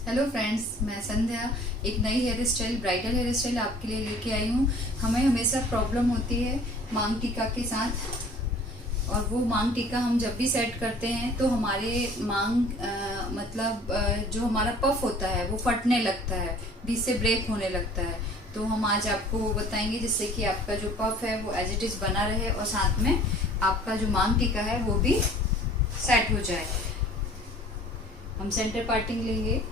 Hello friends, मैं संध्या एक नई hairstyle bridal hairstyle आपके लिए लेके आई हूँ। हमें हमेशा प्रॉब्लम होती है मांग टीका के साथ, और वो मांग टीका हम जब भी सेट करते हैं तो हमारे मांग जो हमारा पफ होता है वो फटने लगता है, बीच से ब्रेक होने लगता है। तो हम आज आपको वो बताएंगे जिससे कि आपका जो पफ है वो एज इट इज बना रहे और साथ में आपका जो मांग टीका है वो भी सेट हो जाए। हम सेंटर पार्टिंग लेंगे।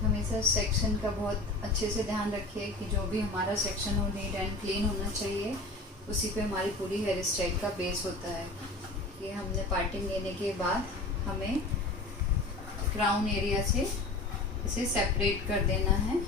हमेशा सेक्शन का बहुत अच्छे से ध्यान रखिए कि जो भी हमारा सेक्शन हो नीट एंड क्लीन होना चाहिए। उसी पे हमारी पूरी हेयर स्टाइल का बेस होता है। ये हमने पार्टिंग लेने के बाद हमें क्राउन एरिया से इसे सेपरेट कर देना है।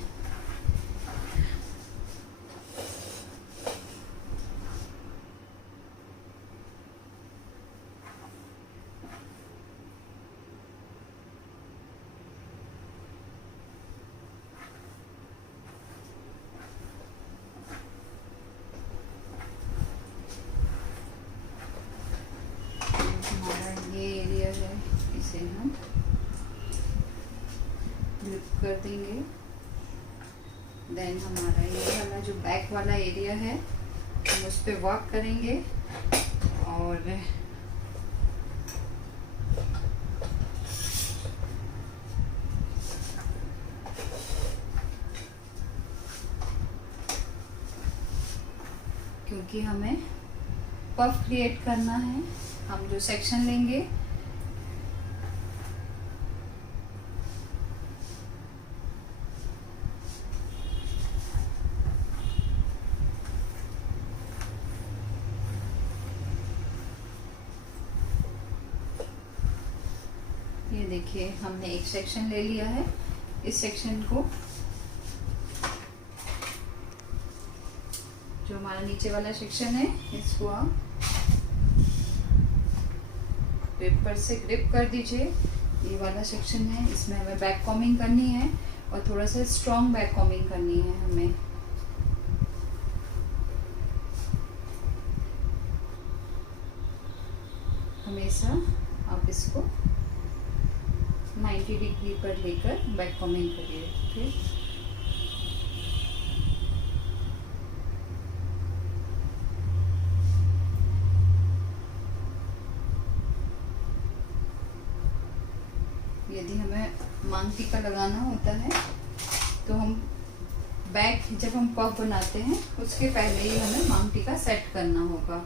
ये एरिया है, इसे हम ग्रिप कर देंगे। देन हमारा ये वाला जो बैक वाला एरिया है हम उस पर वर्क करेंगे और क्योंकि हमें पफ क्रिएट करना है, हम जो सेक्शन लेंगे ये देखिए हमने एक सेक्शन ले लिया है। इस सेक्शन को जो हमारा नीचे वाला सेक्शन है इसको आप पेपर से ग्रिप कर दीजिए। ये वाला सेक्शन है, इसमें हमें बैक कॉमिंग करनी है और थोड़ा सा स्ट्रॉन्ग बैक कॉमिंग करनी है हमें। हमेशा आप इसको 90 डिग्री पर लेकर बैक कॉमिंग करिए। ठीक, यदि हमें मांग टीका लगाना होता है तो हम बैक जब हम पफ बनाते हैं उसके पहले ही हमें मांग टीका सेट करना होगा।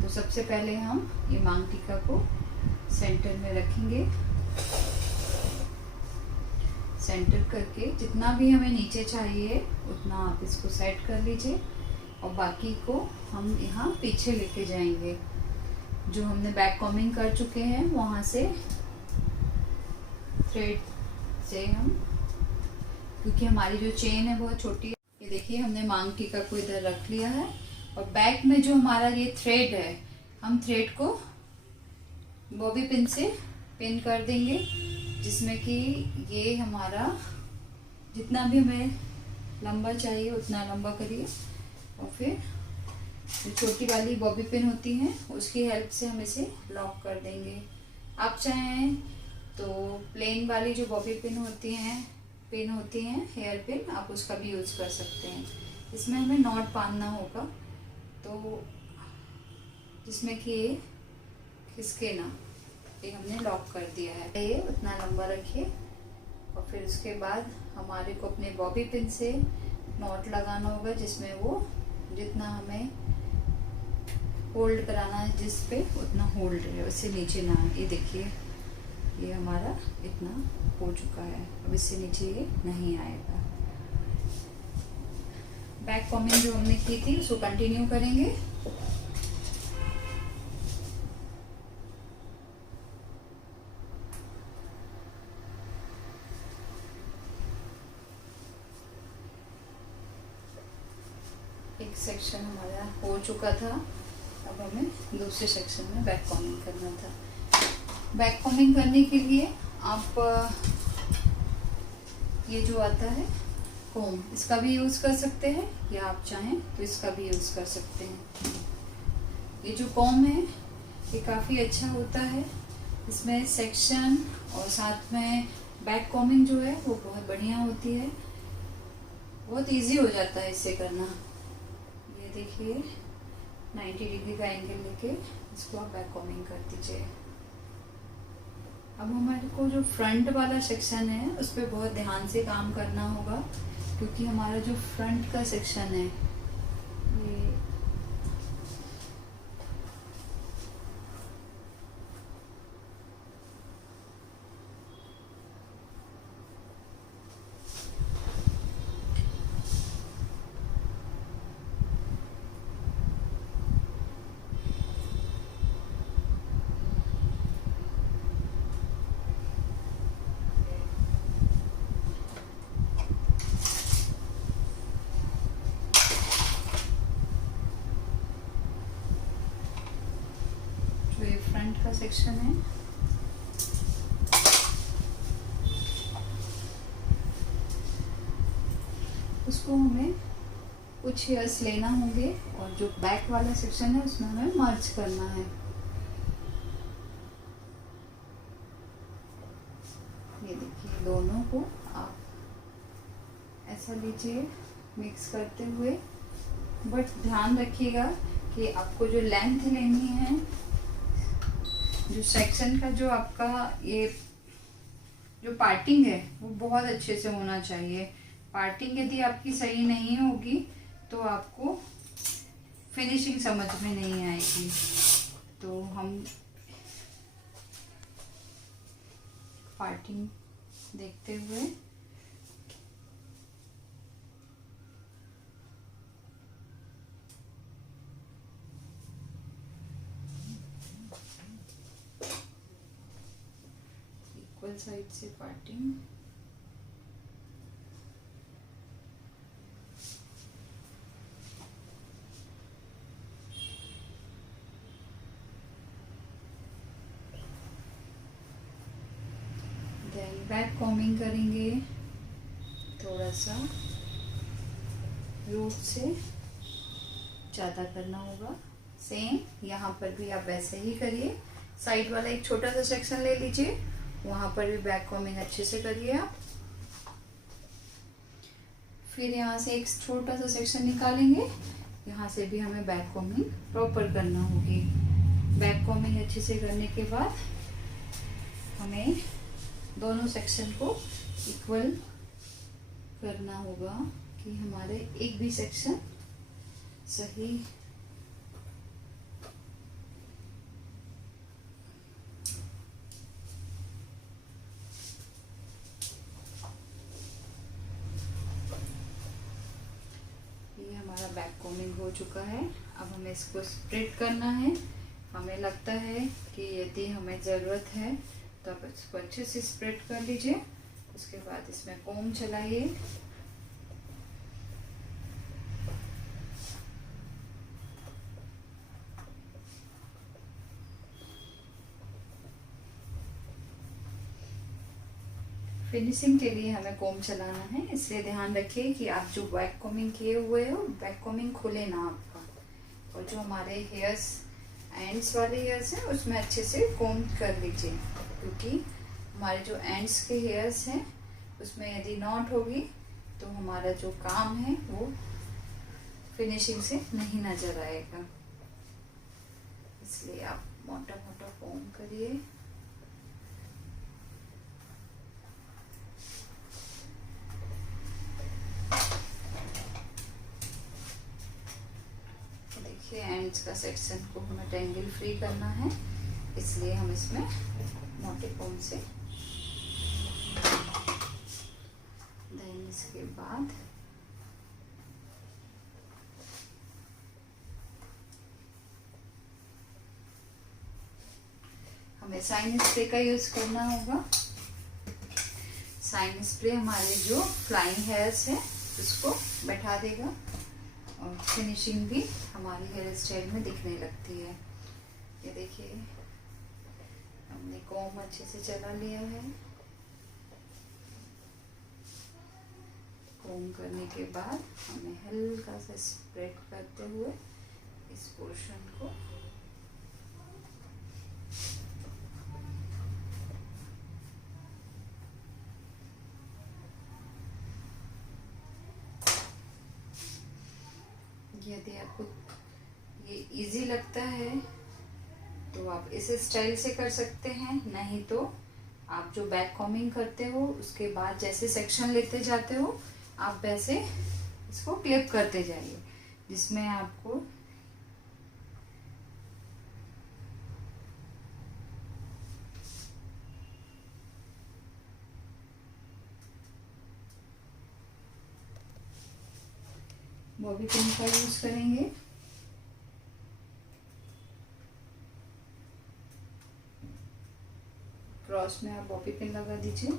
तो सबसे पहले हम ये मांग टीका को सेंटर में रखेंगे। सेंटर करके जितना भी हमें नीचे चाहिए उतना आप इसको सेट कर लीजिए और बाकी को हम यहाँ पीछे लेके जाएंगे। जो हमने बैक कॉमिंग कर चुके हैं वहाँ से थ्रेड से हम, क्योंकि हमारी जो चेन है बहुत छोटी है, ये देखिए हमने मांग टीका को इधर रख लिया है और बैक में जो हमारा ये थ्रेड है हम थ्रेड को बॉबी पिन से पिन कर देंगे, जिसमें कि ये हमारा जितना भी हमें लंबा चाहिए उतना लंबा करिए और फिर जो छोटी वाली बॉबी पिन होती है उसकी हेल्प से हम इसे लॉक कर देंगे। आप चाहें तो प्लेन वाली जो बॉबी पिन होती हैं हेयर पिन, आप उसका भी यूज़ कर सकते हैं। इसमें हमें नॉट बांधना होगा तो जिसमें कि ये खिसके ना। ये हमने लॉक कर दिया है। ये उतना लंबा रखिए और फिर उसके बाद हमारे को अपने बॉबी पिन से नॉट लगाना होगा, जिसमें वो जितना हमें होल्ड कराना है जिस पे उतना होल्ड रहे, उससे नीचे ना। ये देखिए ये हमारा इतना हो चुका है, अब इससे नीचे ये नहीं आएगा। बैक कॉमिंग जो हमने की थी उसको कंटिन्यू करेंगे। एक एक सेक्शन हमारा हो चुका था, अब हमें दूसरे सेक्शन में बैक कॉम्बिंग करना था। बैक कॉम्बिंग करने के लिए आप ये जो आता है कॉम, इसका भी यूज़ कर सकते हैं, या आप चाहें तो इसका भी यूज़ कर सकते हैं। ये जो कॉम है ये काफ़ी अच्छा होता है, इसमें सेक्शन और साथ में बैक कॉम्बिंग जो है वो बहुत बढ़िया होती है, बहुत इजी हो जाता है इससे करना। ये देखिए 90 डिग्री का एंगल लेके इसको आप बैक कॉम्बिंग कर दीजिए। अब हमारे को जो फ्रंट वाला सेक्शन है उस पर बहुत ध्यान से काम करना होगा, क्योंकि हमारा जो फ्रंट का सेक्शन है ये फ्रंट का सेक्शन है, उसको हमें कुछ हेयर्स लेना होंगे और जो बैक वाला सेक्शन है उसमें हमें मर्ज करना है। ये देखिए दोनों को आप ऐसा लीजिए मिक्स करते हुए, बट ध्यान रखिएगा कि आपको जो लेंथ लेनी है, जो सेक्शन का जो आपका ये जो पार्टिंग है वो बहुत अच्छे से होना चाहिए। पार्टिंग यदि आपकी सही नहीं होगी तो आपको फिनिशिंग समझ में नहीं आएगी। तो हम पार्टिंग देखते हुए इक्वल साइड से पार्टिंग, देन बैक कॉम्बिंग करेंगे, थोड़ा सा रूट से ज़्यादा करना होगा। सेम यहाँ पर भी आप वैसे ही करिए, साइड वाला एक छोटा सा सेक्शन ले लीजिए, वहाँ पर भी बैक कॉम्बिंग अच्छे से करिए आप। फिर यहाँ से एक छोटा सा सेक्शन निकालेंगे, यहाँ से भी हमें बैक कॉम्बिंग प्रॉपर करना होगी। बैक कॉम्बिंग अच्छे से करने के बाद हमें दोनों सेक्शन को इक्वल करना होगा कि हमारे एक भी सेक्शन सही हमारा बैक कॉम्बिंग हो चुका है। अब हमें इसको स्प्रेड करना है। हमें लगता है कि यदि हमें ज़रूरत है तो आप इसको अच्छे से स्प्रेड कर लीजिए। उसके बाद इसमें कोम चलाइए, फिनिशिंग के लिए हमें कोम चलाना है, इसलिए ध्यान रखिए कि आप जो बैक कॉम्बिंग किए हुए हो बैक कॉम्बिंग खुले ना आपका, और जो हमारे हेयर्स एंड्स वाले हेयर्स हैं उसमें अच्छे से कोम कर लीजिए, क्योंकि हमारे जो एंड्स के हेयर्स हैं उसमें यदि नॉट होगी तो हमारा जो काम है वो फिनिशिंग से नहीं नजर आएगा। इसलिए आप मोटा मोटा कोम करिए। देखिए एंड्स का सेक्शन को हमें टेंगल फ्री करना है, इसलिए हम इसमें मोटे कोम से देन इसके बाद हमें साइन स्प्रे का यूज करना होगा। साइन स्प्रे हमारे जो फ्लाइंग हेयर्स है उसको बैठा देगा और फिनिशिंग भी हमारी हेयर स्टाइल में दिखने लगती है। ये देखिए हमने कॉम्ब अच्छे से चला लिया है। कॉम्ब करने के बाद हमें हल्का सा स्प्रेड करते हुए इस पोर्शन को यदि आपको ये इजी लगता है तो आप इस स्टाइल से कर सकते हैं, नहीं तो आप जो बैक कॉम्बिंग करते हो उसके बाद जैसे सेक्शन लेते जाते हो आप वैसे इसको क्लिप करते जाइए, जिसमें आपको बॉबी पिन का यूज करेंगे। क्रॉस में आप बॉबी पिन लगा दीजिए।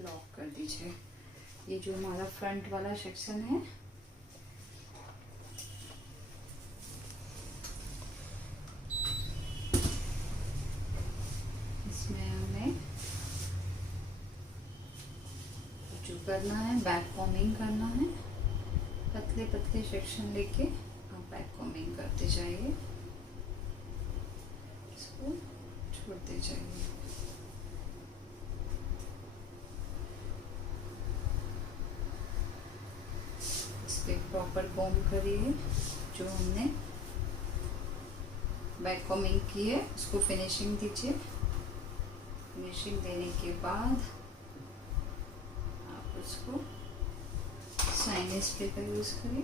लॉक कर दीजिए। ये जो हमारा फ्रंट वाला सेक्शन है इसमें हमें जो करना है बैक कॉम्बिंग करना है। पतले पतले सेक्शन लेके आप बैक कॉम्बिंग करते जाइए, इसको छोड़ते जाइए। प्रॉपर कॉम्ब करिए। जो हमने बैक कॉम्बिंग की है उसको फिनिशिंग दीजिए। फिनिशिंग देने के बाद आप उसको शाइन स्प्रे का यूज करें।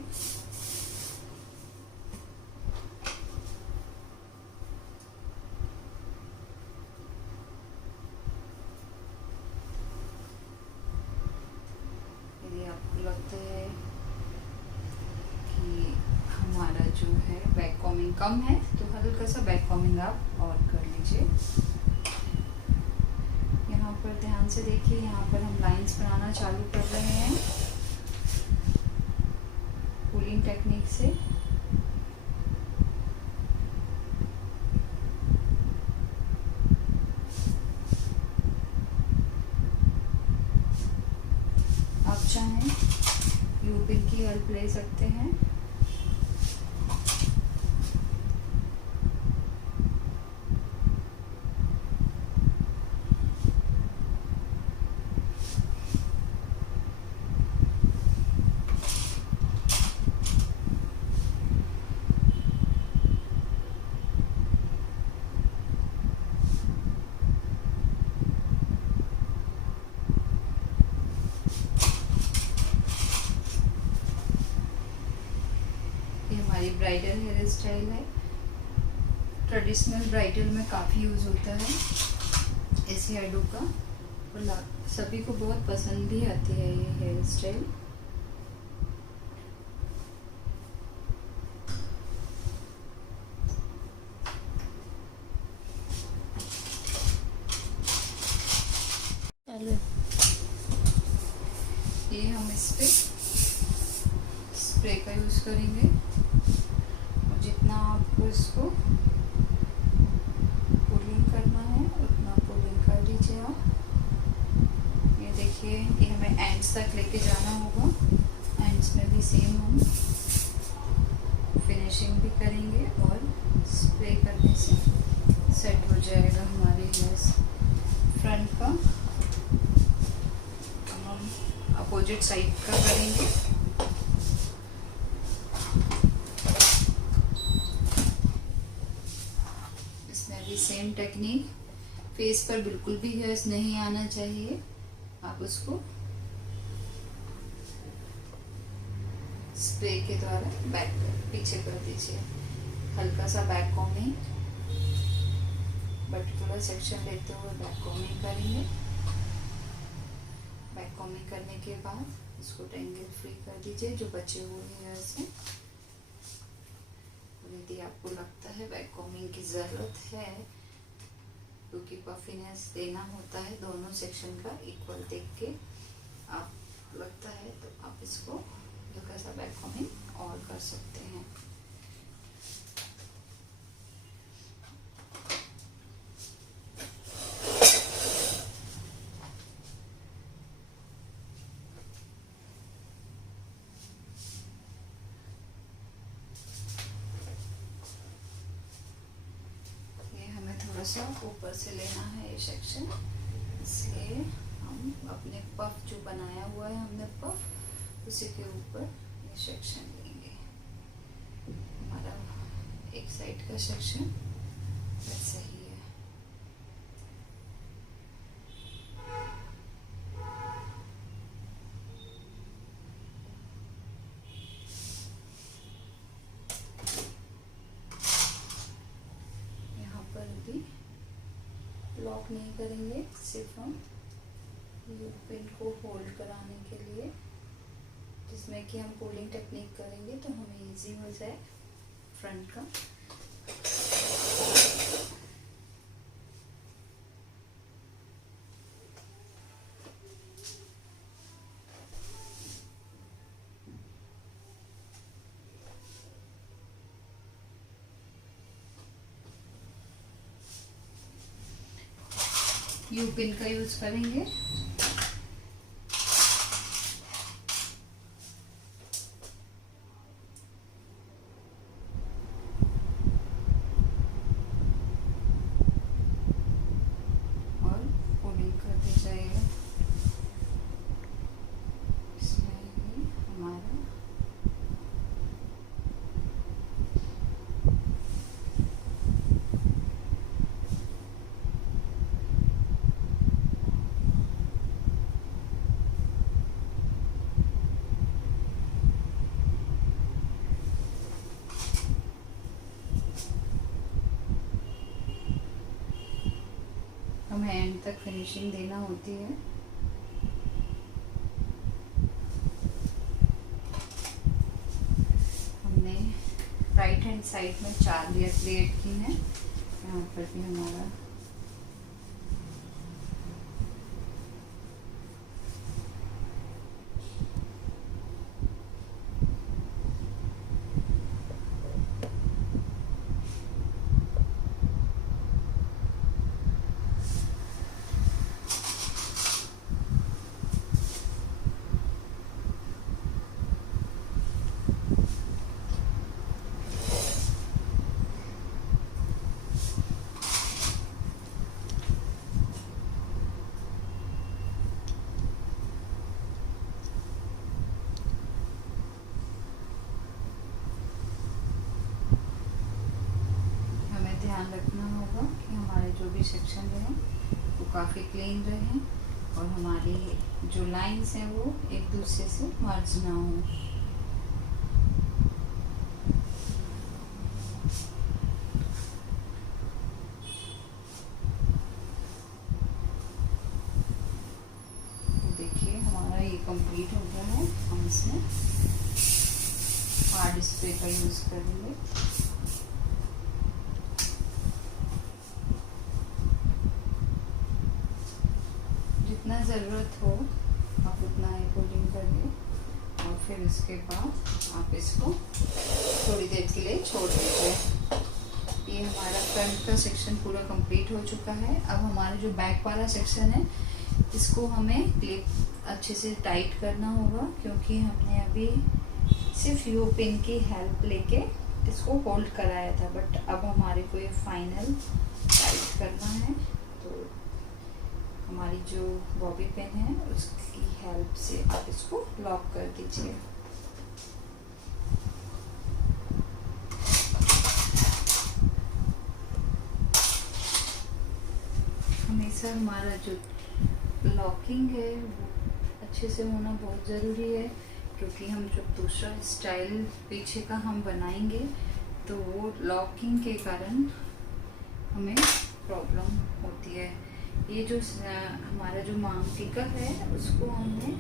यदि आपको लगता है हमारा जो है बैक कॉम्बिंग कम है तो हल्का सा बैक कॉम्बिंग आप और कर लीजिए। यहाँ पर ध्यान से देखिए, यहाँ पर हम लाइंस बनाना चालू कर रहे हैं पुलिंग टेक्निक से। आप चाहें यू-पिन की हेल्प ले सकते हैं। हमारी ब्राइडल हेयर स्टाइल है। ट्रेडिशनल ब्राइडल में काफ़ी यूज़ होता है इस हेयर डू का, और सभी को बहुत पसंद भी आती है ये हेयर स्टाइल। ये हम इस पे स्प्रे का यूज़ करेंगे और जितना आपको इसको पुलिंग करना है उतना पुलिंग कर लीजिए आप। ये देखिए ये हमें एंड्स तक लेके जाना होगा। एंड्स में भी सेम हम फिनिशिंग भी करेंगे और स्प्रे करने से सेट हो जाएगा हमारे हेयर्स। फ्रंट का हम अपोजिट साइड का करेंगे। सेम टेक्निक, फेस पर बिल्कुल भी हेयर्स नहीं आना चाहिए। आप उसको स्प्रे के द्वारा बैक पीछे कर दीजिए। हल्का सा बैक कॉम्बिंग, पर्टिकुलर सेक्शन लेते हुए बैक कॉम्बिंग करेंगे। बैक कॉम्बिंग करने के बाद इसको टेंगल फ्री कर दीजिए जो बचे हुए हेयर से। यदि आपको लगता है वैक्यूमिंग की ज़रूरत है, क्योंकि पफिनेस देना होता है दोनों सेक्शन का इक्वल देख के, आप लगता है तो आप इसको हल्का सा वैक्यूमिंग और कर सकते हैं। थोड़ा सा ऊपर से लेना है ये सेक्शन, इसलिए हम अपने पफ जो बनाया हुआ है हमने पफ, उसी के ऊपर ये सेक्शन लेंगे। हमारा एक साइड का सेक्शन वैसे ही है। लॉक नहीं करेंगे, सिर्फ हम ये पिन को होल्ड कराने के लिए, जिसमें कि हम पुलिंग टेक्निक करेंगे तो हमें इजी हो जाए फ्रंट का। यू पिन का यूज करेंगे। और पुलिंग करते जाइए। इसमें ही हमारा हमें एंड तक फिनिशिंग देना होती है। हमने राइट हैंड साइड में 4 लेयर क्रिएट की हैं, यहाँ पर भी हमारा ध्यान रखना होगा कि हमारे जो भी सेक्शन रहे वो काफ़ी क्लीन रहे और हमारी जो लाइंस हैं वो एक दूसरे से मर्ज ना हो। देखिए हमारा ये कंप्लीट हो गया है। हम इसमें हार्ड स्प्रे का यूज़ करेंगे। जितना ज़रूरत हो आप उतना ही पुलिंग करिए और फिर उसके बाद आप इसको थोड़ी देर के लिए छोड़ दीजिए। ये हमारा फ्रंट का सेक्शन पूरा कंप्लीट हो चुका है। अब हमारा जो बैक वाला सेक्शन है इसको हमें क्लिप अच्छे से टाइट करना होगा, क्योंकि हमने अभी सिर्फ यू पिन की हेल्प लेके इसको होल्ड कराया था, बट अब हमारे को ये फाइनल टाइट करना है। तो हमारी जो बॉबी पिन है उसकी हेल्प से आप इसको लॉक कर दीजिए। हमेशा हमारा जो लॉकिंग है वो अच्छे से होना बहुत ज़रूरी है, क्योंकि हम जब दूसरा स्टाइल पीछे का हम बनाएंगे तो वो लॉकिंग के कारण हमें प्रॉब्लम होती है। ये जो हमारा जो मांग टीका है उसको हमने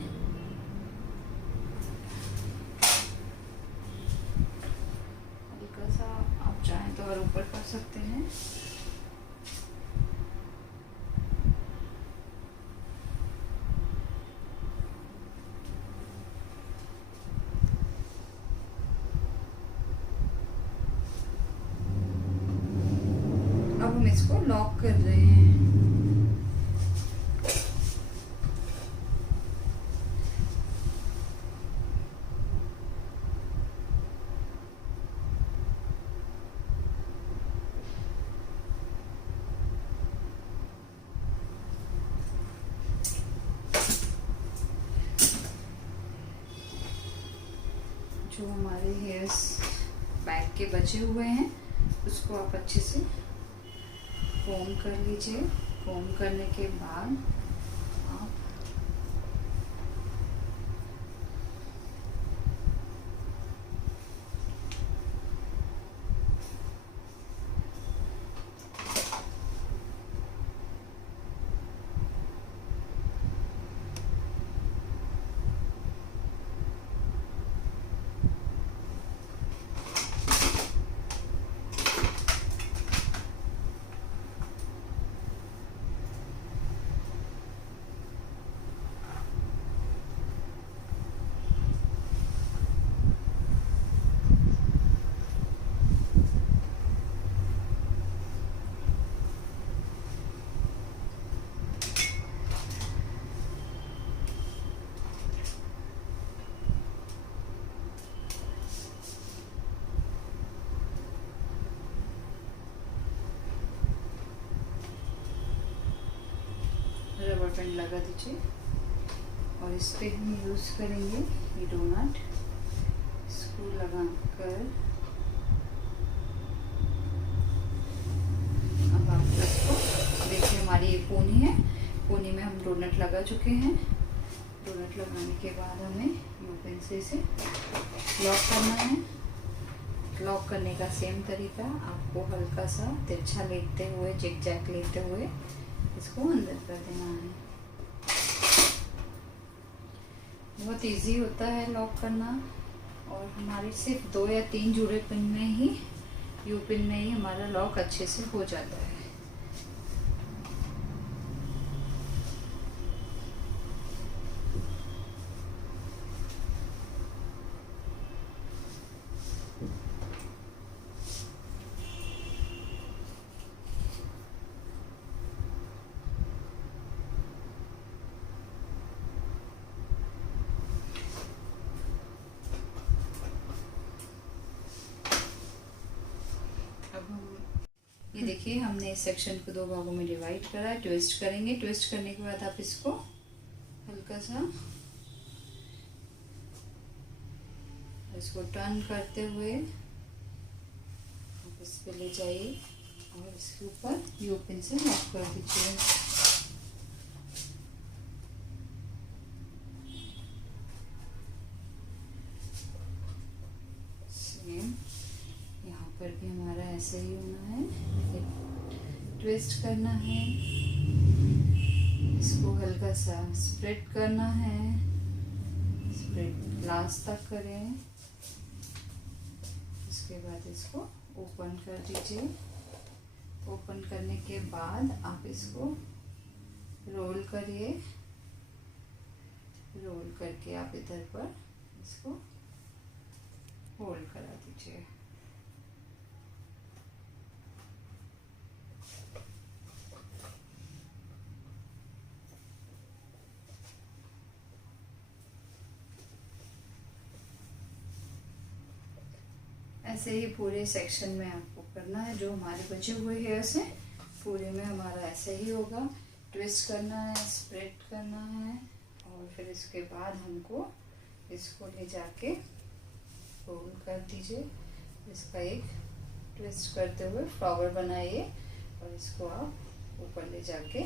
हम इसको लॉक कर रहे हैं। जो हमारे हेयर्स बैक के बचे हुए हैं उसको आप अच्छे से कॉम्ब कर लीजिए। कॉम्ब करने के बाद आप रबर बैंड लगा दीजिए और इस पे हम यूज़ करेंगे ये डोनट। इसको लगाकर अब आप इसको देखिए, हमारी ये कोनी है, कोनी में हम डोनट लगा चुके हैं। डोनट लगाने के बाद हमें पेन से इसे लॉक करना है। लॉक करने का सेम तरीका, आपको हल्का सा तिरछा लेते हुए, जिग जैग लेते हुए इसको अंदर कर देना है। बहुत इजी होता है लॉक करना और हमारी सिर्फ 2 या 3 जुड़े पिन में ही, यू पिन में ही हमारा लॉक अच्छे से हो जाता है। ये देखिए, हमने इस सेक्शन को 2 भागों में डिवाइड करा है। ट्विस्ट करेंगे। ट्विस्ट करने के बाद आप इसको हल्का सा इसको टर्न करते हुए आप इस पे ले जाइए और इसके ऊपर यू पिन से लॉक कर दीजिए। सेम यहाँ पर भी हमारा ऐसे ही होना है। ट्विस्ट करना है, इसको हल्का सा स्प्रेड करना है, स्प्रेड लास्ट तक करें। इसके बाद इसको ओपन कर दीजिए। ओपन करने के बाद आप इसको रोल करिए। रोल करके आप इधर पर इसको होल्ड करा दीजिए। ऐसे ही पूरे सेक्शन में आपको करना है। जो हमारे बचे हुए हेयर्स हैं पूरे में हमारा ऐसे ही होगा। ट्विस्ट करना है, स्प्रेड करना है और फिर इसके बाद हमको इसको ले जाके रोल कर दीजिए। इसका एक ट्विस्ट करते हुए फ्लावर बनाइए और इसको आप ऊपर ले जाके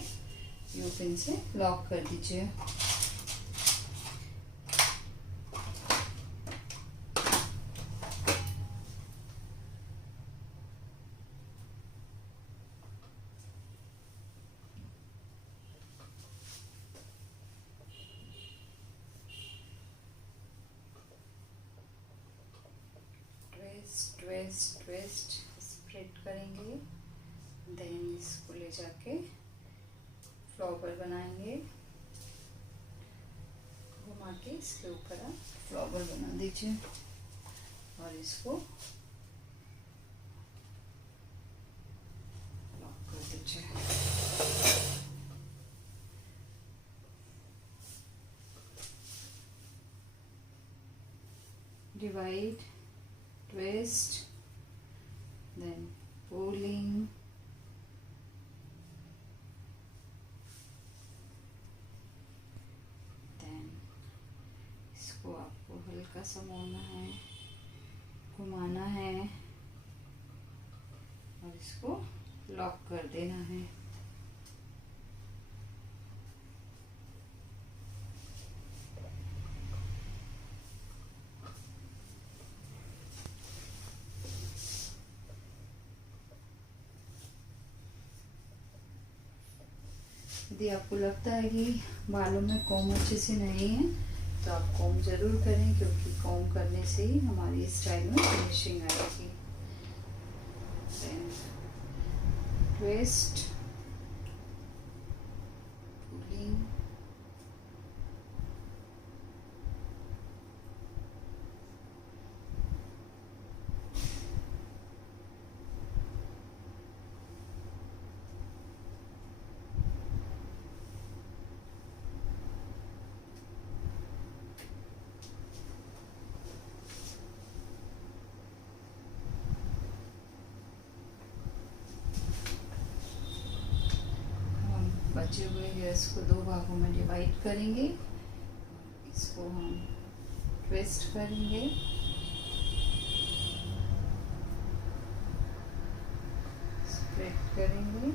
यू पिन से लॉक कर दीजिए। ट्विस्ट ट्विस्ट स्प्रेड करेंगे, देन इसको ले जाके फ्लावर बनाएंगे। घुमा के इसके ऊपर आप फ्लावर बना दीजिए और इसको लॉक कर divide, twist, then pulling, then इसको आपको हल्का सा मोड़ना है, घुमाना है और इसको लॉक कर देना है। यदि आपको लगता है कि बालों में कॉम्ब अच्छे से नहीं है तो आप कॉम्ब ज़रूर करें, क्योंकि कॉम्ब करने से ही हमारी स्टाइल में फिनिशिंग आएगी। ट्विस्ट, पुलिंग, बचे हुए हेयर्स को दो भागों में डिवाइड करेंगे। इसको हम ट्विस्ट करेंगे, स्प्रेड करेंगे,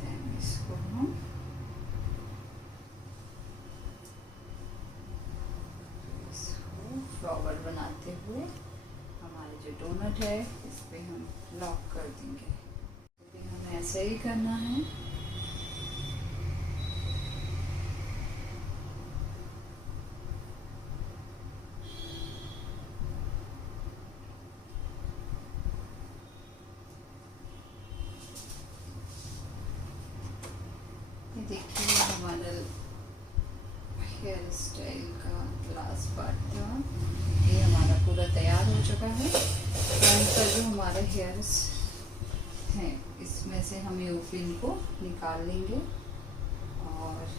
देन इसको हम फ्लावर बनाते हुए हमारे जो डोनट है इस पे हम लॉक कर देंगे। तो हमें ऐसे ही करना है। ये देखिए हमारा हेयर स्टाइल का लास्ट पार्ट था, ये हमारा पूरा तैयार हो चुका है। फ्रंट का जो हमारा हेयर्स हैं इसमें से हम ये पिन को निकाल लेंगे और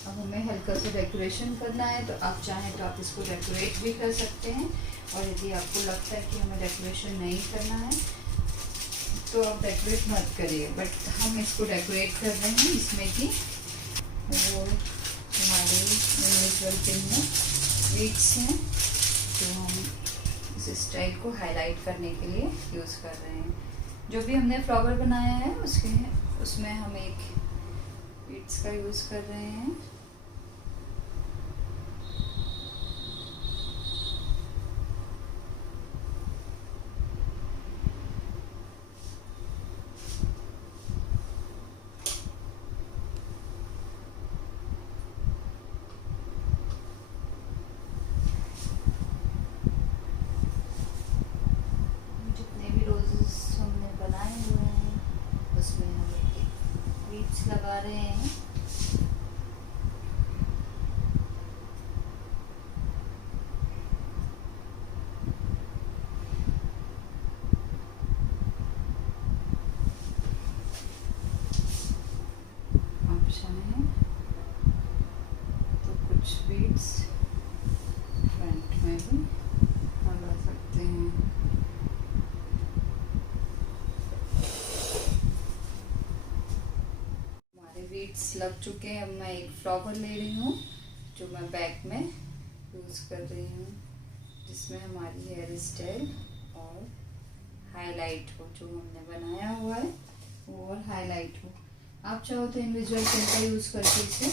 अब हमें हल्का सा डेकोरेशन करना है, तो आप चाहें तो आप इसको डेकोरेट भी कर सकते हैं, और यदि आपको लगता है कि हमें डेकोरेशन नहीं करना है तो आप डेकोरेट मत करिए। बट हम इसको डेकोरेट कर रहे हैं, इसमें कि वो हमारे इंडिविजुअल पिन में बीड्स हैं जो हम इस स्टाइल को हाईलाइट करने के लिए यूज़ कर रहे हैं। जो भी हमने फ्लावर बनाया है उसमें हम एक बीड्स का यूज़ कर रहे हैं। जितने भी रोजेस हमने बनाए हुए हैं उसमें हम बीड्स लगा रहे हैं। तो कुछ बीड्स फ्रंट में भी लगा सकते हैं। हमारे बीड्स लग चुके हैं। अब मैं एक फ्लावर ले रही हूँ जो मैं बैक में यूज़ कर रही हूँ, जिसमें हमारी हेयर स्टाइल और हाईलाइट हो, जो हमने बनाया हुआ है वो और हाईलाइट हो। आप चाहो तो इंडिविजुअल पेन का यूज़ करके इसे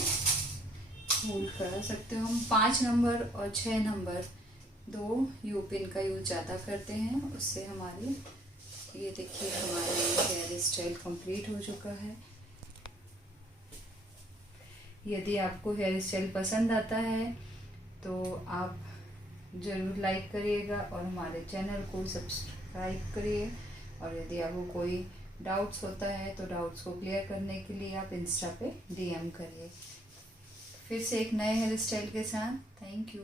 होल्ड करा सकते हो। हम 5 नंबर और 6 नंबर 2 यू पिन का यूज़ ज़्यादा करते हैं, उससे हमारी ये देखिए हमारा हेयर स्टाइल कंप्लीट हो चुका है। यदि आपको हेयर स्टाइल पसंद आता है तो आप ज़रूर लाइक करिएगा और हमारे चैनल को सब्सक्राइब करिए और यदि आपको कोई डाउट्स होता है तो डाउट्स को क्लियर करने के लिए आप इंस्टा पे DM करिए। फिर से एक नए हेयर स्टाइल के साथ। Thank you.